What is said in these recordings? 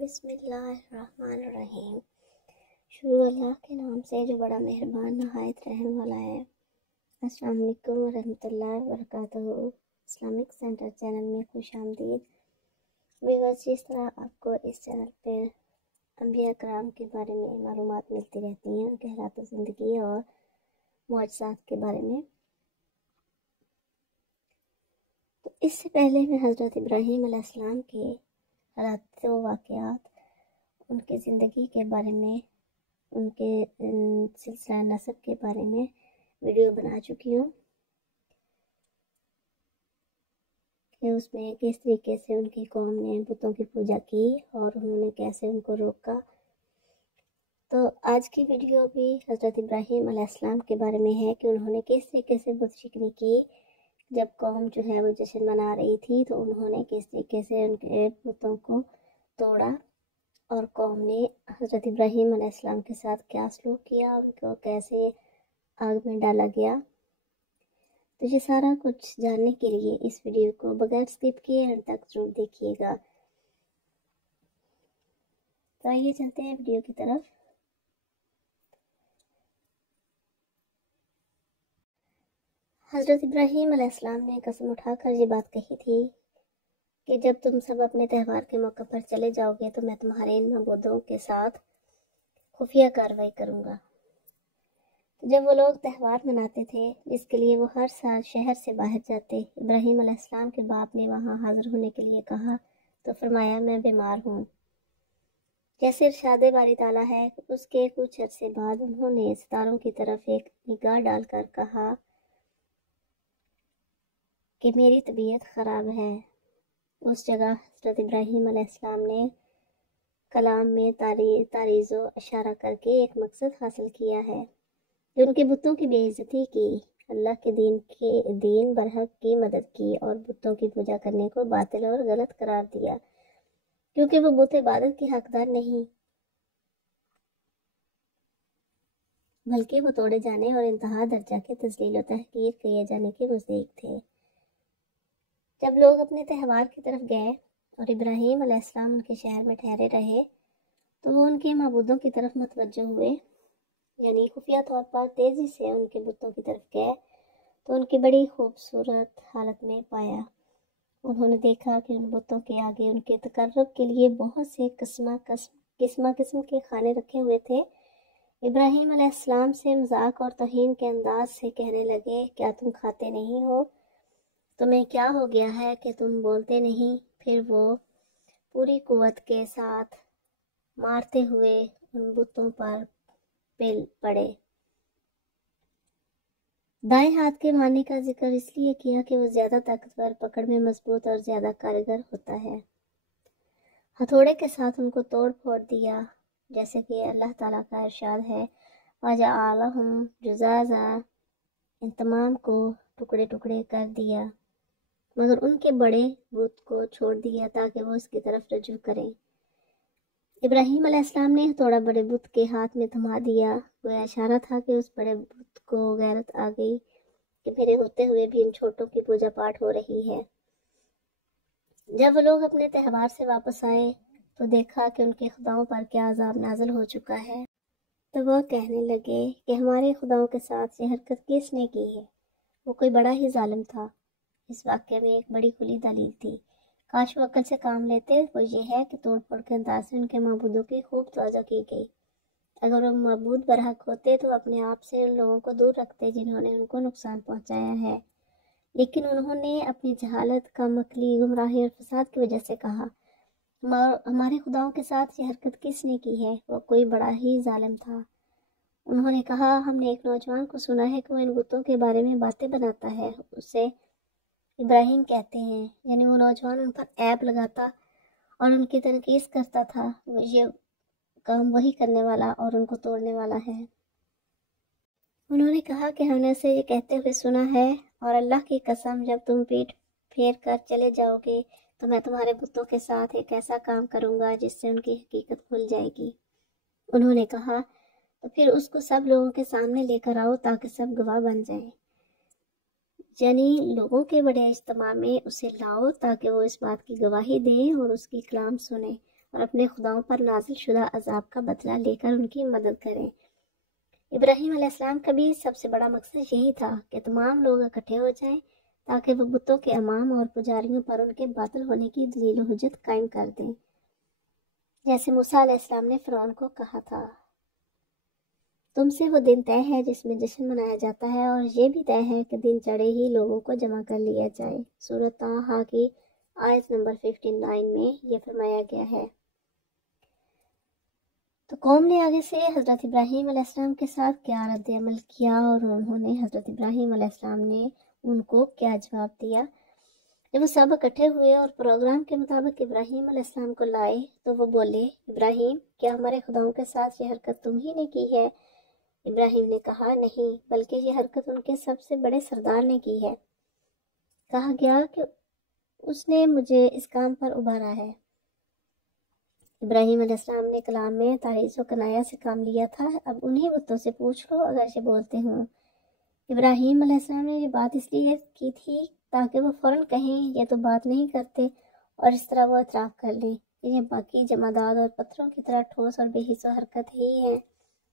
بسم اللہ الرحمن الرحیم۔ شروع اللہ کے نام سے جو بڑا مہربان نہایت رحم والا ہے۔ السلام علیکم ورحمۃ اللہ وبرکاتہ۔ اسلامک سینٹر چینل میں خوش آمدید۔ ویورز، جس طرح آپ کو اس چینل پہ انبیاء کرام کے بارے میں معلومات ملتی رہتی ہیں، ان کے حالات زندگی اور معجزات کے بارے میں، تو اس سے پہلے میں حضرت ابراہیم علیہ السلام کے حالات و واقعات، ان کے زندگی کے بارے میں، ان کے سلسلہ نسب کے بارے میں ویڈیو بنا چکی ہوں کہ اس میں کس طریقے سے ان کی قوم نے بتوں کی پوجا کی اور انہوں نے کیسے ان کو روکا۔ تو آج کی ویڈیو بھی حضرت ابراہیم علیہ السلام کے بارے میں ہے کہ انہوں نے کس طریقے سے بت شکنی کی۔ جب قوم جو ہے وہ جشن منا رہی تھی تو انہوں نے کس طریقے سے ان کے بتوں کو توڑا، اور قوم نے حضرت ابراہیم علیہ السلام کے ساتھ کیا سلوک کیا، ان کو کیسے آگ میں ڈالا گیا۔ تو یہ سارا کچھ جاننے کے لیے اس ویڈیو کو بغیر سکپ کیے اینڈ تک ضرور دیکھیے گا۔ تو آئیے چلتے ہیں ویڈیو کی طرف۔ حضرت ابراہیم علیہ السلام نے قسم اٹھا کر یہ بات کہی تھی کہ جب تم سب اپنے تہوار کے موقع پر چلے جاؤ گے تو میں تمہارے ان معبودوں کے ساتھ خفیہ کارروائی کروں گا۔ جب وہ لوگ تہوار مناتے تھے جس کے لیے وہ ہر سال شہر سے باہر جاتے، ابراہیم علیہ السلام کے باپ نے وہاں حاضر ہونے کے لیے کہا تو فرمایا میں بیمار ہوں۔ جیسے ارشاد باری تعالیٰ ہے، اس کے کچھ عرصے بعد انہوں نے ستاروں کی طرف ایک نگاہ ڈال کر کہا کہ میری طبیعت خراب ہے۔ اس جگہ حضرت ابراہیم علیہ السلام نے کلام میں تعریض و اشارہ کر کے ایک مقصد حاصل کیا ہے جو ان کے بتوں کی بے عزتی کی، اللہ کے دین برحق کی مدد کی اور بتوں کی پوجا کرنے کو باطل اور غلط قرار دیا، کیونکہ وہ بت عبادت کے حقدار نہیں بلکہ وہ توڑے جانے اور انتہا درجہ کے تذلیل و تحقیر کیے جانے کے مستحق تھے۔ جب لوگ اپنے تہوار کی طرف گئے اور ابراہیم علیہ السلام ان کے شہر میں ٹھہرے رہے تو وہ ان کے معبودوں کی طرف متوجہ ہوئے، یعنی خفیہ طور پر تیزی سے ان کے بتوں کی طرف گئے تو ان کی بڑی خوبصورت حالت میں پایا۔ انہوں نے دیکھا کہ ان بتوں کے آگے ان کے تقرب کے لیے بہت سے قسم کے کھانے رکھے ہوئے تھے۔ ابراہیم علیہ السلام سے مذاق اور توہین کے انداز سے کہنے لگے، کیا تم کھاتے نہیں ہو؟ تمہیں کیا ہو گیا ہے کہ تم بولتے نہیں؟ پھر وہ پوری قوت کے ساتھ مارتے ہوئے ان بتوں پر پل پڑے۔ دائیں ہاتھ کے مارنے کا ذکر اس لیے کیا کہ وہ زیادہ طاقتور، پکڑ میں مضبوط اور زیادہ کارگر ہوتا ہے۔ ہتھوڑے کے ساتھ ان کو توڑ پھوڑ دیا، جیسے کہ اللہ تعالیٰ کا ارشاد ہے، وَجَعَلَهُمْ جُذَاذًا، ان تمام کو ٹکڑے ٹکڑے کر دیا، مگر ان کے بڑے بت کو چھوڑ دیا تاکہ وہ اس کی طرف رجوع کریں۔ ابراہیم علیہ السلام نے ہتھوڑا بڑے بت کے ہاتھ میں تھما دیا، گویا اشارہ تھا کہ اس بڑے بت کو غیرت آ گئی کہ میرے ہوتے ہوئے بھی ان چھوٹوں کی پوجا پاٹ ہو رہی ہے۔ جب وہ لوگ اپنے تہوار سے واپس آئے تو دیکھا کہ ان کے خداؤں پر کیا عذاب نازل ہو چکا ہے، تو وہ کہنے لگے کہ ہمارے خداؤں کے ساتھ یہ حرکت کس نے کی ہے؟ وہ کوئی بڑا ہی ظالم تھا۔ اس واقعے میں ایک بڑی کھلی دلیل تھی، کاش وہ عقل سے کام لیتے۔ وہ یہ ہے کہ توڑ پھوڑ کے انداز سے ان کے معبودوں کی خوب توجہ کی گئی۔ اگر وہ معبود برحق ہوتے تو اپنے آپ سے ان لوگوں کو دور رکھتے جنہوں نے ان کو نقصان پہنچایا ہے، لیکن انہوں نے اپنی جہالت، کم عقلی، گمراہی اور فساد کی وجہ سے کہا، ہمارے خداؤں کے ساتھ یہ حرکت کس نے کی ہے؟ وہ کوئی بڑا ہی ظالم تھا۔ انہوں نے کہا، ہم نے ایک نوجوان کو سنا ہے کہ وہ ان بتوں کے بارے میں باتیں بناتا ہے، اسے ابراہیم کہتے ہیں، یعنی وہ نوجوان ان پر عیب لگاتا اور ان کی تنقید کرتا تھا۔ یہ کام وہی کرنے والا اور ان کو توڑنے والا ہے۔ انہوں نے کہا کہ ہم نے اسے یہ کہتے ہوئے سنا ہے، اور اللہ کی قسم جب تم پیٹھ پھیر کر چلے جاؤ گے تو میں تمہارے بتوں کے ساتھ ایک ایسا کام کروں گا جس سے ان کی حقیقت کھل جائے گی۔ انہوں نے کہا، تو پھر اس کو سب لوگوں کے سامنے لے کر آؤ تاکہ سب گواہ بن جائیں، یعنی لوگوں کے بڑے اجتماع میں اسے لاؤ تاکہ وہ اس بات کی گواہی دیں اور اس کی کلام سنیں اور اپنے خداؤں پر نازل شدہ عذاب کا بدلہ لے کر ان کی مدد کریں۔ ابراہیم علیہ السلام کا بھی سب سے بڑا مقصد یہی تھا کہ تمام لوگ اکٹھے ہو جائیں تاکہ وہ بتوں کے امام اور پجاریوں پر ان کے باطل ہونے کی دلیل و حجت قائم کر دیں، جیسے موسیٰ علیہ السلام نے فرعون کو کہا تھا، تم سے وہ دن طے ہے جس میں جشن منایا جاتا ہے، اور یہ بھی طے ہے کہ دن چڑھے ہی لوگوں کو جمع کر لیا جائے۔ سورۃ طٰہٰ کی آیت نمبر 59 میں یہ فرمایا گیا ہے۔ تو قوم نے آگے سے حضرت ابراہیم علیہ السلام کے ساتھ کیا رد عمل کیا، اور انہوں نے حضرت ابراہیم علیہ السلام نے ان کو کیا جواب دیا۔ جب وہ سب اکٹھے ہوئے اور پروگرام کے مطابق ابراہیم علیہ السلام کو لائے تو وہ بولے، ابراہیم، کیا ہمارے خداؤں کے ساتھ یہ حرکت تم ہی نے کی ہے؟ ابراہیم نے کہا، نہیں، بلکہ یہ حرکت ان کے سب سے بڑے سردار نے کی ہے۔ کہا گیا کہ اس نے مجھے اس کام پر ابھارا ہے۔ ابراہیم علیہ السلام نے کلام میں تعریض و کنایہ سے کام لیا تھا، اب انہی بتوں سے پوچھ لو اگر یہ بولتے ہوں۔ ابراہیم علیہ السلام نے یہ بات اس لیے کی تھی تاکہ وہ فوراً کہیں یہ تو بات نہیں کرتے، اور اس طرح وہ اعتراف کر لیں کہ یہ باقی جمادات اور پتھروں کی طرح ٹھوس اور بے حس و حرکت ہی ہے۔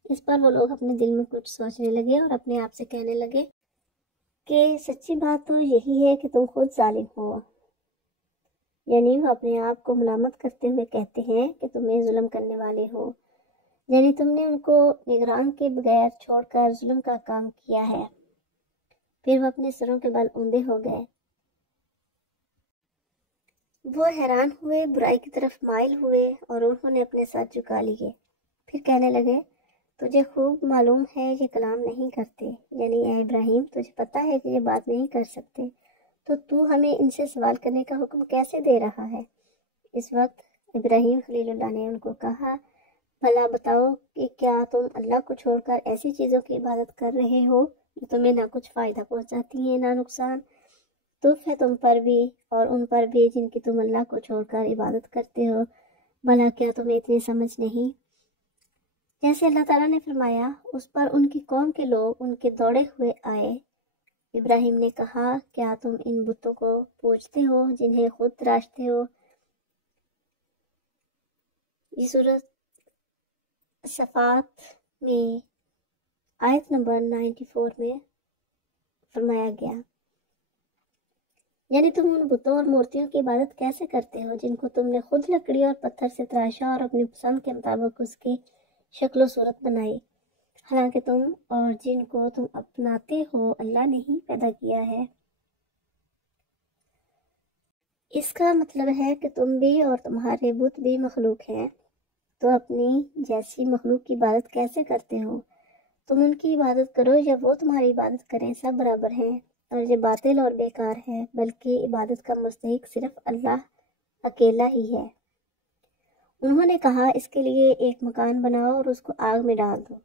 اس پر وہ لوگ اپنے دل میں کچھ سوچنے لگے اور اپنے آپ سے کہنے لگے کہ سچی بات تو یہی ہے کہ تم خود ظالم ہو، یعنی وہ اپنے آپ کو ملامت کرتے ہوئے کہتے ہیں کہ تمہیں ظلم کرنے والے ہو، یعنی تم نے ان کو نگران کے بغیر چھوڑ کر ظلم کا کام کیا ہے۔ پھر وہ اپنے سروں کے بل اونڈے ہو گئے، وہ حیران ہوئے، برائی کی طرف مائل ہوئے اور انہوں نے اپنے سر جھکا لیے۔ پھر کہنے لگے، تجھے خوب معلوم ہے یہ کلام نہیں کرتے، یعنی اے ابراہیم تجھے پتہ ہے کہ یہ بات نہیں کر سکتے، تو ہمیں ان سے سوال کرنے کا حکم کیسے دے رہا ہے؟ اس وقت ابراہیم خلیل اللہ نے ان کو کہا، بھلا بتاؤ کہ کیا تم اللہ کو چھوڑ کر ایسی چیزوں کی عبادت کر رہے ہو جو تمہیں نہ کچھ فائدہ پہنچاتی ہیں نہ نقصان؟ تف ہے تم پر بھی اور ان پر بھی جن کی تم اللہ کو چھوڑ کر عبادت کرتے ہو، بھلا کیا تمہیں اتنی سمجھ نہیں؟ جیسے اللہ تعالیٰ نے فرمایا، اس پر ان کی قوم کے لوگ ان کے دوڑے ہوئے آئے۔ ابراہیم نے کہا، کیا تم ان بتوں کو پوجتے ہو جنہیں خود تراشتے ہو؟ یہ سورۃ صفات میں آیت نمبر 94 میں فرمایا گیا، یعنی تم ان بتوں اور مورتیوں کی عبادت کیسے کرتے ہو جن کو تم نے خود لکڑی اور پتھر سے تراشا اور اپنی پسند کے مطابق اس کی شکل و صورت بنائی، حالانکہ تم اور جن کو تم اپناتے ہو اللہ نے ہی پیدا کیا ہے۔ اس کا مطلب ہے کہ تم بھی اور تمہارے بت بھی مخلوق ہیں، تو اپنی جیسی مخلوق کی عبادت کیسے کرتے ہو؟ تم ان کی عبادت کرو یا وہ تمہاری عبادت کریں، سب برابر ہیں، اور یہ باطل اور بیکار ہے، بلکہ عبادت کا مستحق صرف اللہ اکیلا ہی ہے۔ انہوں نے کہا، اس کے لیے ایک مکان بناؤ اور اس کو آگ میں ڈال دو۔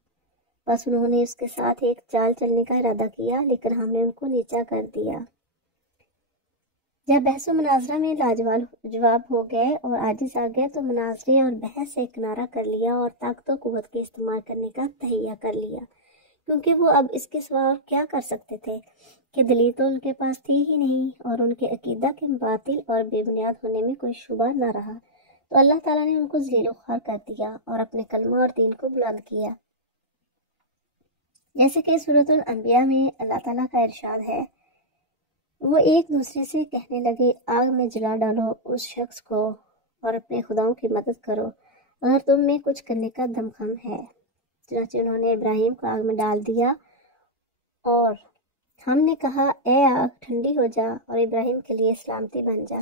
بس انہوں نے اس کے ساتھ ایک چال چلنے کا ارادہ کیا، لیکن ہم نے ان کو نیچا کر دیا۔ جب بحث و مناظرہ میں لاجواب ہو گئے اور عاجز آ گئے تو مناظرے اور بحث سے کنارہ کر لیا اور طاقت و قوت کے استعمال کرنے کا تہیہ کر لیا، کیونکہ وہ اب اس کے سوا اور کیا کر سکتے تھے کہ دلیل تو ان کے پاس تھی ہی نہیں، اور ان کے عقیدہ کے باطل اور بے بنیاد ہونے میں کوئی شبہ نہ رہا، تو اللہ تعالیٰ نے ان کو ذلیل و خوار کر دیا اور اپنے کلمہ اور دین کو بلند کیا۔ جیسے کہ سورۃ الانبیاء میں اللہ تعالیٰ کا ارشاد ہے، وہ ایک دوسرے سے کہنے لگے، آگ میں جلا ڈالو اس شخص کو اور اپنے خداؤں کی مدد کرو اگر تم میں کچھ کرنے کا دمخم ہے۔ چنانچہ انہوں نے ابراہیم کو آگ میں ڈال دیا اور ہم نے کہا، اے آگ ٹھنڈی ہو جا اور ابراہیم کے لیے سلامتی بن جا۔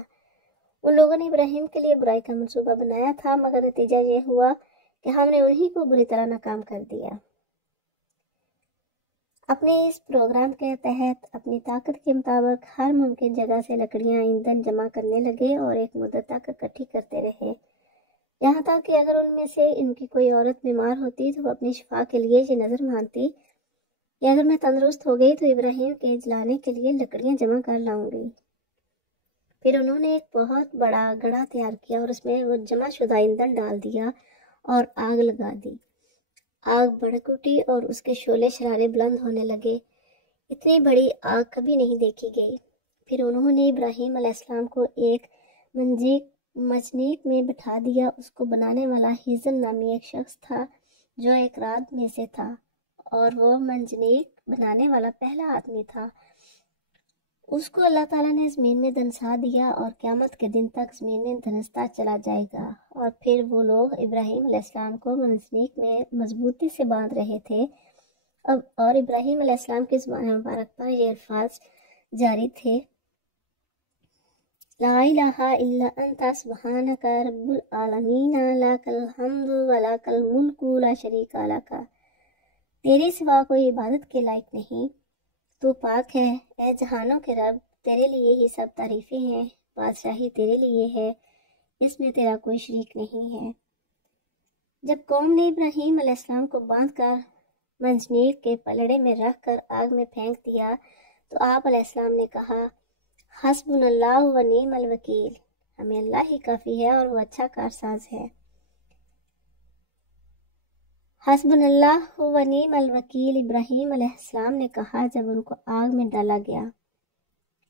ان لوگوں نے ابراہیم کے لیے برائی کا منصوبہ بنایا تھا، مگر نتیجہ یہ ہوا کہ ہم نے انہی کو بری طرح ناکام کر دیا۔ اپنے اس پروگرام کے تحت اپنی طاقت کے مطابق ہر ممکن جگہ سے لکڑیاں ایندھن جمع کرنے لگے اور ایک مدت تک اکٹھی کرتے رہے، یہاں تک کہ اگر ان میں سے ان کی کوئی عورت بیمار ہوتی تو وہ اپنی شفا کے لیے یہ نظر مانتی کہ اگر میں تندرست ہو گئی تو ابراہیم کے جلانے کے لیے لکڑیاں جمع کر لاؤں گی۔ پھر انہوں نے ایک بہت بڑا گڑھا تیار کیا اور اس میں وہ جمع شدہ ایندھن ڈال دیا اور آگ لگا دی۔ آگ بھڑک اٹھی اور اس کے شعلے شرارے بلند ہونے لگے، اتنی بڑی آگ کبھی نہیں دیکھی گئی۔ پھر انہوں نے ابراہیم علیہ السلام کو ایک منجی منجنیق میں بٹھا دیا۔ اس کو بنانے والا ہیزم نامی ایک شخص تھا جو ایک رات میں سے تھا، اور وہ منجنیق بنانے والا پہلا آدمی تھا۔ اس کو اللہ تعالیٰ نے زمین میں دھنسا دیا اور قیامت کے دن تک زمین میں دھنستا چلا جائے گا۔ اور پھر وہ لوگ ابراہیم علیہ السلام کو منجنیق میں مضبوطی سے باندھ رہے تھے، اور ابراہیم علیہ السلام کی زبان مبارک پر یہ الفاظ جاری تھے: لا الہ الا انت سبحانک رب العالمین لک الحمد ولک الملک لا شریک لک۔ تیرے سوا کوئی عبادت کے لائق نہیں، تو پاک ہے اے جہانوں کے رب، تیرے لیے ہی سب تعریفیں ہیں، بادشاہی تیرے لیے ہے، اس میں تیرا کوئی شریک نہیں ہے۔ جب قوم نے ابراہیم علیہ السلام کو باندھ کر منجنیق کے پلڑے میں رکھ کر آگ میں پھینک دیا تو آپ علیہ السلام نے کہا: حسبنا اللہ و نعم الوکیل، ہمیں اللہ ہی کافی ہے اور وہ اچھا کارساز ہے۔ حسبنا اللہ و نعم الوکیل ابراہیم علیہ السلام نے کہا جب ان کو آگ میں ڈالا گیا۔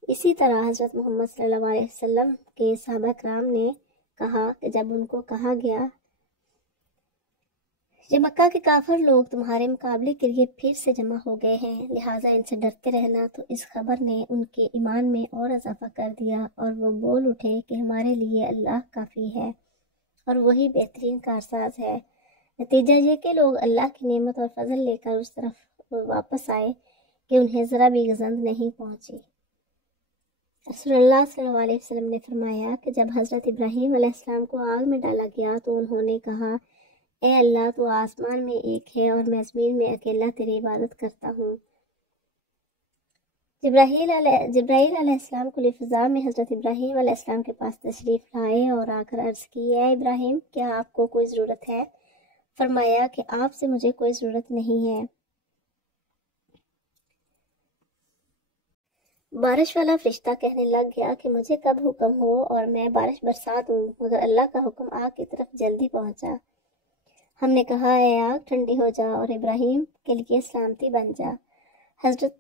اسی طرح حضرت محمد صلی اللہ علیہ وسلم کے صحابہ کرام نے کہا کہ جب ان کو کہا گیا یہ مکہ کے کافر لوگ تمہارے مقابلے کے لیے پھر سے جمع ہو گئے ہیں، لہٰذا ان سے ڈرتے رہنا، تو اس خبر نے ان کے ایمان میں اور اضافہ کر دیا، اور وہ بول اٹھے کہ ہمارے لیے اللہ کافی ہے اور وہی بہترین کارساز ہے۔ نتیجہ یہ کہ لوگ اللہ کی نعمت اور فضل لے کر اس طرف واپس آئے کہ انہیں ذرا بھی گزند نہیں پہنچی۔ رسول اللہ صلی اللہ علیہ وسلم نے فرمایا کہ جب حضرت ابراہیم علیہ السلام کو آگ میں ڈالا گیا تو انہوں نے کہا: اے اللہ، تو آسمان میں ایک ہے اور میں زمین میں اکیلا تیری عبادت کرتا ہوں۔ جبرائیل علیہ السلام کل فضا میں حضرت ابراہیم علیہ السلام کے پاس تشریف لائے اور آ کر عرض کی: اے ابراہیم، کیا آپ کو کوئی ضرورت ہے؟ فرمایا کہ آپ سے مجھے کوئی ضرورت نہیں ہے۔ بارش والا فرشتہ کہنے لگ گیا کہ مجھے کب حکم ہو اور میں بارش برسا دوں، مگر اللہ کا حکم آگ کی طرف جلدی پہنچا۔ ہم نے کہا: اے آگ، ٹھنڈی ہو جا اور ابراہیم کے لیے سلامتی بن جا۔ حضرت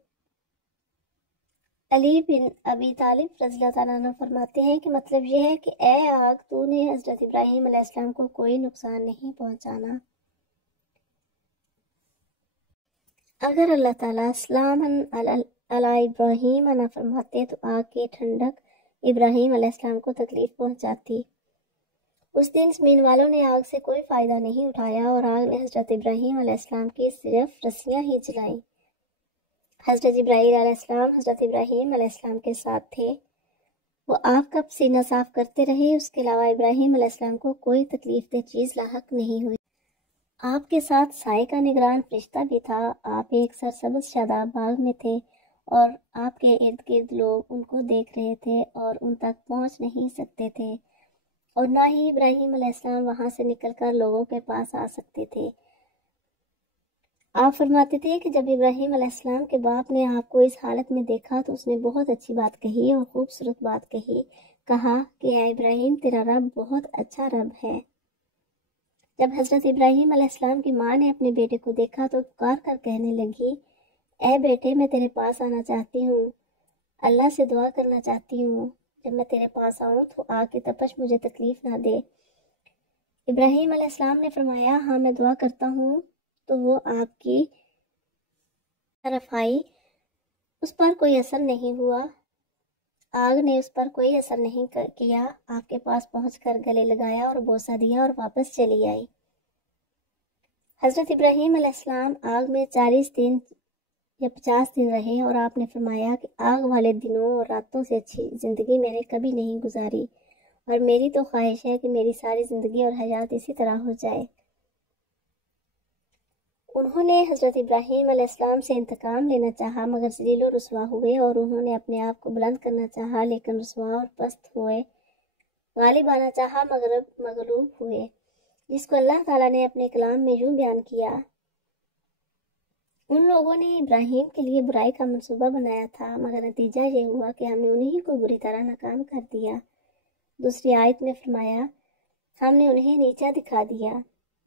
علی بن ابی طالب رضی اللہ تعالیٰ عنہ فرماتے ہیں کہ مطلب یہ ہے کہ اے آگ، تو نے حضرت ابراہیم علیہ السلام کو کوئی نقصان نہیں پہنچانا۔ اگر اللہ تعالیٰ سلامن علی ابراہیم نہ فرماتے تو آگ کی ٹھنڈک ابراہیم علیہ السلام کو تکلیف پہنچاتی۔ اس دن زمین والوں نے آگ سے کوئی فائدہ نہیں اٹھایا اور آگ نے حضرت ابراہیم علیہ السلام کی صرف رسیاں ہی جلائیں۔ حضرت جبرائیل علیہ السلام حضرت ابراہیم علیہ السلام کے ساتھ تھے، وہ آگ کا سینہ صاف کرتے رہے، اس کے علاوہ ابراہیم علیہ السلام کو کوئی تکلیف دہ چیز لاحق نہیں ہوئی۔ آپ کے ساتھ سائے کا نگران فرشتہ بھی تھا۔ آپ ایک سرسبز شاداب باغ میں تھے اور آپ کے ارد گرد لوگ ان کو دیکھ رہے تھے اور ان تک پہنچ نہیں سکتے تھے، اور نہ ہی ابراہیم علیہ السلام وہاں سے نکل کر لوگوں کے پاس آ سکتے تھے۔ آپ فرماتے تھے کہ جب ابراہیم علیہ السلام کے باپ نے آپ کو اس حالت میں دیکھا تو اس نے بہت اچھی بات کہی اور خوبصورت بات کہی، کہا کہ اے ابراہیم، تیرا رب بہت اچھا رب ہے۔ جب حضرت ابراہیم علیہ السلام کی ماں نے اپنے بیٹے کو دیکھا تو پکار کر کہنے لگی: اے بیٹے، میں تیرے پاس آنا چاہتی ہوں، اللہ سے دعا کرنا چاہتی ہوں، جب میں تیرے پاس آؤں تو آگ کی تپش مجھے تکلیف نہ دے۔ ابراہیم علیہ السلام نے فرمایا: ہاں، میں دعا کرتا ہوں۔ تو وہ آپ کی طرف آئی، اس پر کوئی اثر نہیں ہوا، آگ نے اس پر کوئی اثر نہیں کیا۔ آپ کے پاس پہنچ کر گلے لگایا اور بوسہ دیا اور واپس چلی آئی۔ حضرت ابراہیم علیہ السلام آگ میں 40 دن یا 50 دن رہے اور آپ نے فرمایا کہ آگ والے دنوں اور راتوں سے اچھی زندگی میں نے کبھی نہیں گزاری، اور میری تو خواہش ہے کہ میری ساری زندگی اور حیات اسی طرح ہو جائے۔ انہوں نے حضرت ابراہیم علیہ السلام سے انتقام لینا چاہا مگر ذلیل و رسوا ہوئے، اور انہوں نے اپنے آپ کو بلند کرنا چاہا لیکن رسوا اور پست ہوئے، غالب آنا چاہا مگر مغلوب ہوئے، جس کو اللہ تعالیٰ نے اپنے کلام میں یوں بیان کیا: ان لوگوں نے ابراہیم کے لیے برائی کا منصوبہ بنایا تھا مگر نتیجہ یہ ہوا کہ ہم نے انہیں کو بری طرح ناکام کر دیا۔ دوسری آیت میں فرمایا: ہم نے انہیں نیچا دکھا دیا۔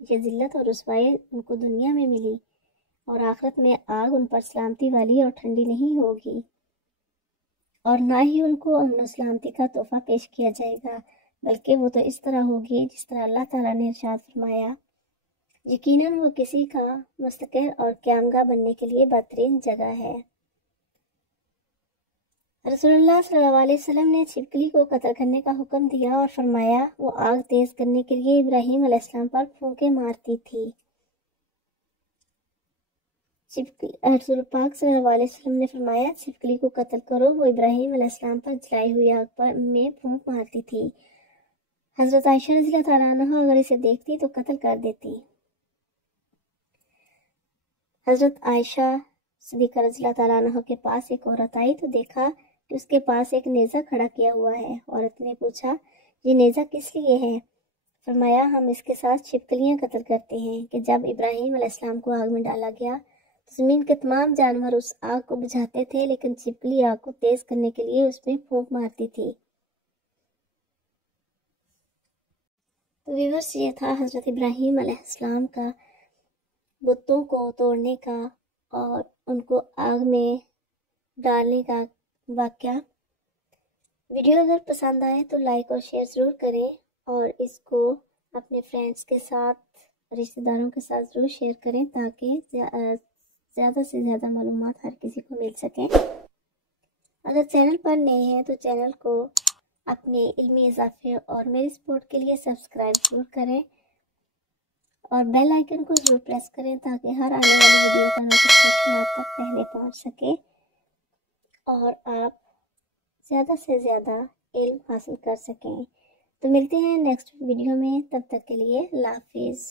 یہ ذلت اور رسوائی ان کو دنیا میں ملی اور آخرت میں آگ ان پر سلامتی والی اور ٹھنڈی نہیں ہوگی، اور نہ ہی ان کو امن و سلامتی کا تحفہ پیش کیا جائے گا بلکہ وہ تو اس طرح ہوگی جس طرح اللہ تعالیٰ نے ارشاد فرمایا، یقیناً وہ کسی کا مستقر اور قیامگاہ بننے کے لیے بہترین جگہ ہے۔ رسول اللہ صلی اللہ علیہ وسلم نے چھپکلی کو قتل کرنے کا حکم دیا اور فرمایا وہ آگ تیز کرنے کے لیے ابراہیم علیہ السلام پر پھونکے مارتی تھی۔ رسول پاک صلی اللہ علیہ وسلم نے فرمایا چھپکلی کو قتل کرو، وہ ابراہیم علیہ السلام پر جلائی ہوئی آگ میں پھونک مارتی تھی۔ حضرت عائشہ رضی اللہ تعالیٰ عنہ اگر اسے دیکھتی تو قتل کر دیتی۔ حضرت عائشہ صدیقہ رضی اللہ تعالیٰ عنہ کے پاس ایک عورت آئی تو دیکھا کہ اس کے پاس ایک نیزہ کھڑا کیا ہوا ہے۔ عورت نے پوچھا یہ نیزہ کس لیے ہے؟ فرمایا ہم اس کے ساتھ چھپکلیاں قتل کرتے ہیں کہ جب ابراہیم علیہ السلام کو آگ میں ڈالا گیا تو زمین کے تمام جانور اس آگ کو بجھاتے تھے، لیکن چھپکلی آگ کو تیز کرنے کے لیے اس میں پھونک مارتی تھی۔ تو ویورس یہ تھا حضرت ابراہیم علیہ السلام کا بتوں کو توڑنے کا اور ان کو آگ میں ڈالنے کا واقعہ۔ ویڈیو اگر پسند آئے تو لائک اور شیئر ضرور کریں اور اس کو اپنے فرینڈس کے ساتھ، رشتہ داروں کے ساتھ ضرور شیئر کریں تاکہ زیادہ سے زیادہ معلومات ہر کسی کو مل سکیں۔ اگر چینل پر نئے ہیں تو چینل کو اپنے علمی اضافے اور میری سپورٹ کے لیے سبسکرائب ضرور کریں اور بیل آئیکن کو ضرور پریس کریں تاکہ ہر آنے والی ویڈیو کا نوٹیفیکیشن آپ تک پہلے پہنچ سکے اور آپ زیادہ سے زیادہ علم حاصل کر سکیں۔ تو ملتے ہیں نیکسٹ ویڈیو میں، تب تک کے لیے اللہ حافظ۔